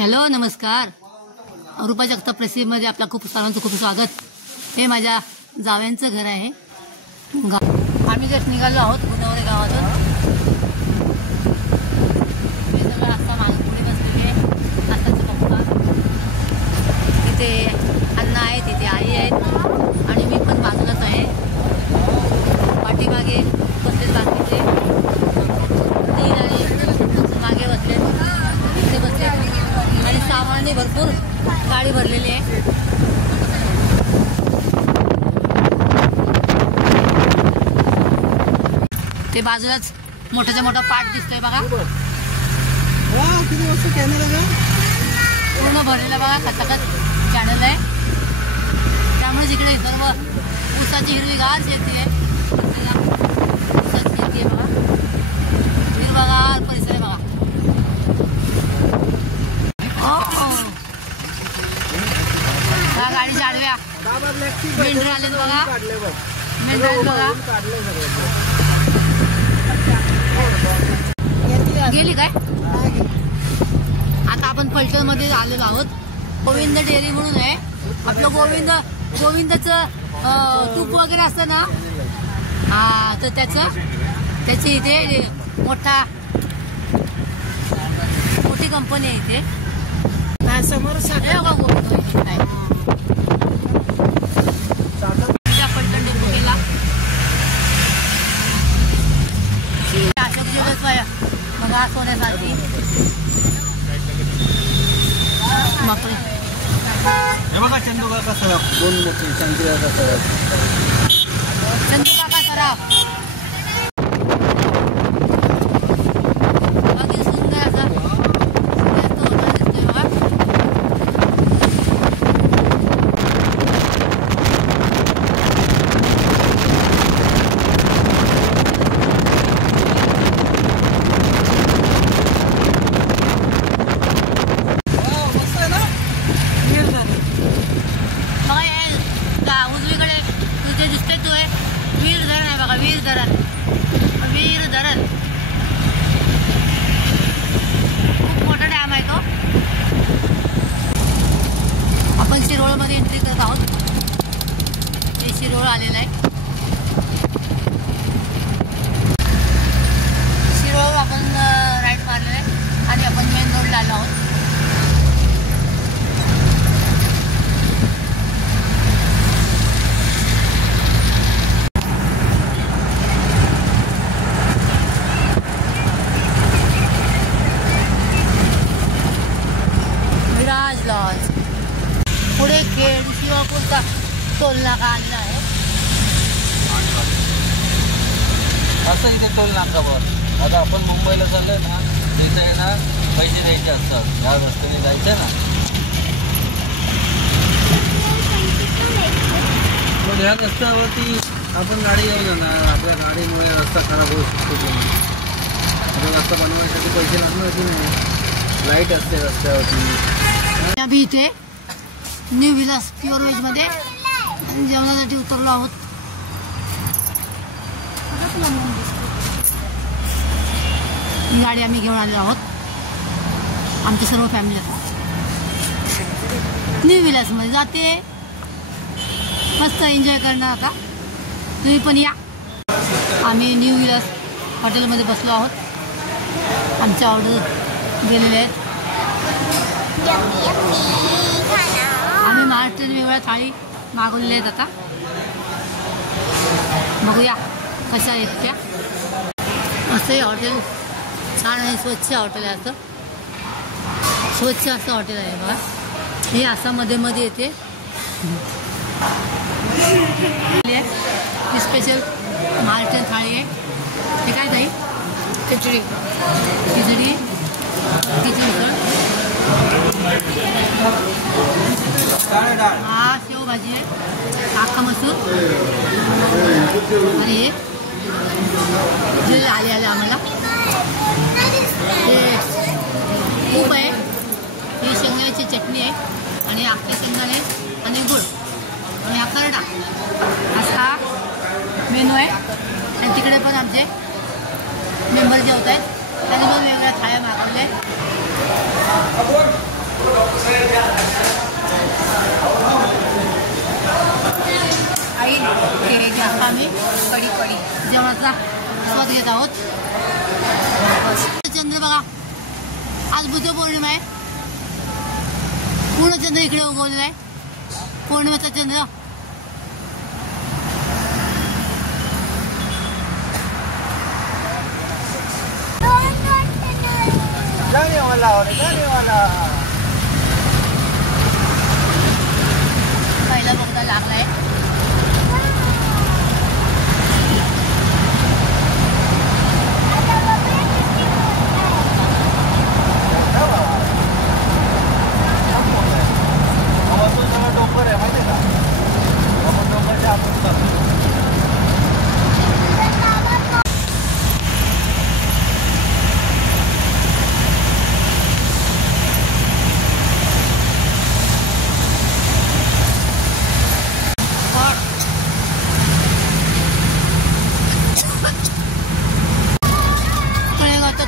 Hello, नमस्कार. रूपा जगताप रेसिपीमध्ये आपला खूप सारांचं खूप स्वागत. हे माझ्या जाव्यांचं घर आहे. आम्ही जस्ट निघालो आहोत गुणवरे गावातून. हे सगळं आता मागे पुढे बसलेले नाश्त्याचं पप्पा, तिथे अण्णा आहे, तिथे आई आहेत आणि मी पण बाजूलाच आहे. पाठीमागे बसलेत बाकीचे तीन आणि मागे बसलेत, इथे बसलेत आणि सामान्य भरपूर गाडी भरलेली आहे. ते बाजूलाच मोठ्याच्या मोठा पाट दिसतोय बघा, पूर्ण भरलेला बघा, खचाखच चॅनल आहे. त्यामुळे इकडे सर्व ऊसाची हिरवीगार शेती आहे. ऊसाची शेती आहे बघा, हिरवागार परिसर आहे बघा. गाडीच्या आडव्या मेंढर आलेत बघा, मेंढर बघा. गेली काय? आता आपण फलटण मध्ये आलेलो आहोत. गोविंद डेअरी म्हणून आहे आपलं. गोविंदाचं तूप वगैरे असतं ना, हा, तर त्याची इथे मोठी कंपनी आहे इथे. समोर फलटण डेपो केला. अशोक ज्वेलर्स बघा, सोन्यासारखी. हे बघा चंदू काका सराफ, दोन मोठे चंदू काका सराफ. बाकी सुंदर असा दिसतोय बघा. उजवीकडे तुझे दिसते तू आहे वीर धरण आहे बघा, वीर धरण. खूप मोठा डॅम आहे तो. आपण शिरोळमध्ये एंट्री करत आहोत. हे शिरोळ आलेलं आहे. शिरोळ आपण राईट मारलेलं आहे आणि आपण मेन रोडला आलो आहोत. पुढे खेड शिवापूरचा टोल नाका आलेला आहे. असं इथे टोल नाकावर. आता आपण मुंबईला चाललोय ना, तिथे आहे ना पैसे द्यायचे असतात. या रस्त्याने जायचं ना, मग ह्या रस्त्यावरती आपण गाडी घेऊन जाणार. आपल्या गाडीमुळे रस्ता खराब होऊ शकतो. आता रस्ता बनवण्यासाठी पैसे लागणार की नाही. लाईट असते रस्त्यावरती. आम्ही इथे न्यू विलास प्युअर व्हेज मध्ये जेवणासाठी उतरलो आहोत. ही गाडी आम्ही घेऊन आलेलो आहोत, आमची सर्व फॅमिली. न्यू विलास मध्ये जाते, मस्त एन्जॉय करणार. आता तुम्ही पण या. आम्ही न्यू विलास हॉटेलमध्ये बसलो आहोत. आमच्या ऑर्डर गेलेले आहेत. आम्ही महाराष्ट्रीयन वेगळ्या थाळी मागवलेल्या आहेत. आता बघूया कशा आहेत त्या. असं हे हॉटेल छान आहे, स्वच्छ हॉटेल आहे. असं स्वच्छ असं हॉटेल आहे बघा. हे असं मध्ये मध्ये येते. ही स्पेशल महाराष्ट्रीयन थाळी आहे. हे काय ताई? खिचडी हा शेवभाजी आहे, अख्खा मसूर आणि हे आले आम्हाला. हे तूप आहे, ही शेंगदाण्याची चटणी आहे आणि अख्खे शेंगदाणे आणि गुळ आणि हा खरडा. असा मेनू आहे. आणि तिकडे पण आमचे मेंबर जेवत आहेत. त्यांनी पण वेगवेगळ्या थाळ्या मागवल्या. आई ते आम्ही कढी जेवणाचा स्वाद घेत आहोत. चंद्र बघा, आज बुद्ध पौर्णिमा आहे. पूर्ण चंद्र इकडे उगवलेला आहे. पौर्णिमेचा चंद्र. पहिला बोगदा लागलाय. डोंगर आहे माहिती का? डोंगरच्या आपण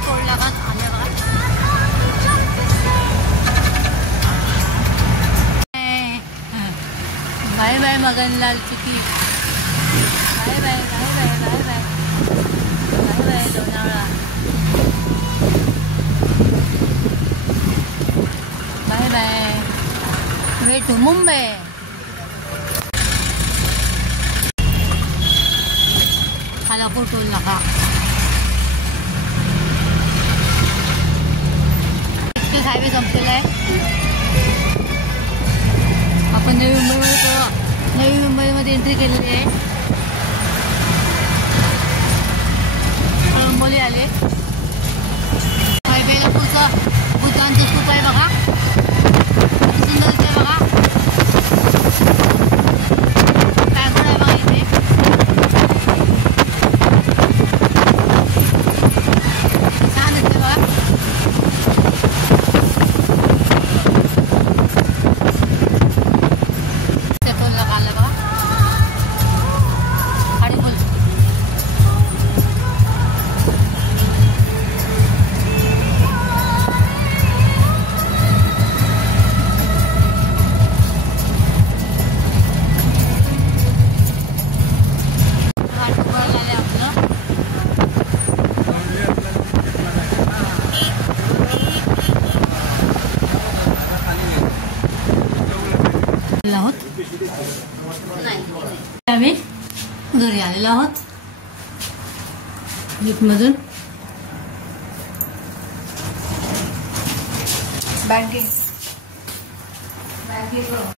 तोडला का आल्या बघा. Bye bye Maganlal Chikki. Bye bye bye bye bye bye bye bye Lonavala. Bye bye way to Mumbai. Khalapur toll नाका. एक्सप्रेस हायवे संपलेला आहे. आपण नवी मुंबईमध्ये एंट्री केलेली आहे. कळंबोली आले. बेलापूरचं बुद्धांचं स्तूप आहे बघा. सुंदर आहे बघा. पॅगोडा आहे बघा इथे. छान दिसते बघा. आम्ही घरी आलेलो आहोत लिफ्टमधून. बॅग